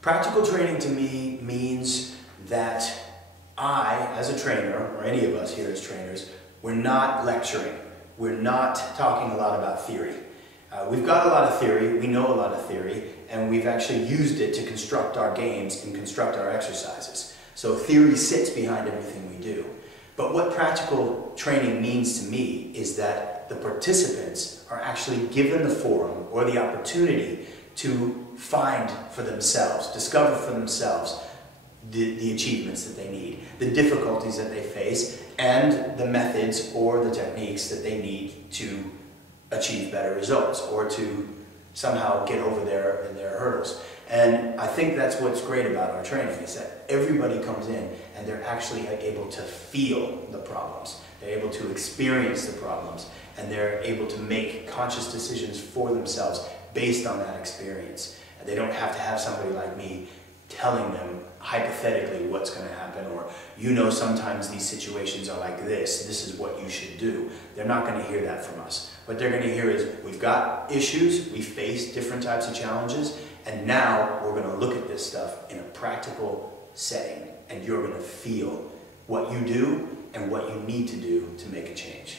Practical training to me means that I, as a trainer, or any of us here as trainers, we're not lecturing. We're not talking a lot about theory. We've got a lot of theory, we know a lot of theory, and we've actually used it to construct our games and construct our exercises. So theory sits behind everything we do. But what practical training means to me is that the participants are actually given the forum or the opportunity to find for themselves, discover for themselves the achievements that they need, the difficulties that they face, and the methods or the techniques that they need to achieve better results or to somehow get over their hurdles. And I think that's what's great about our training, is that everybody comes in and they're actually able to feel the problems. They're able to experience the problems, and they're able to make conscious decisions for themselves based on that experience. And they don't have to have somebody like me telling them hypothetically what's going to happen, or sometimes these situations are like this is what you should do. They're not going to hear that from us. What they're going to hear is, we've got issues, we face different types of challenges, and now we're going to look at this stuff in a practical setting, and you're going to feel what you do and what you need to do to make a change.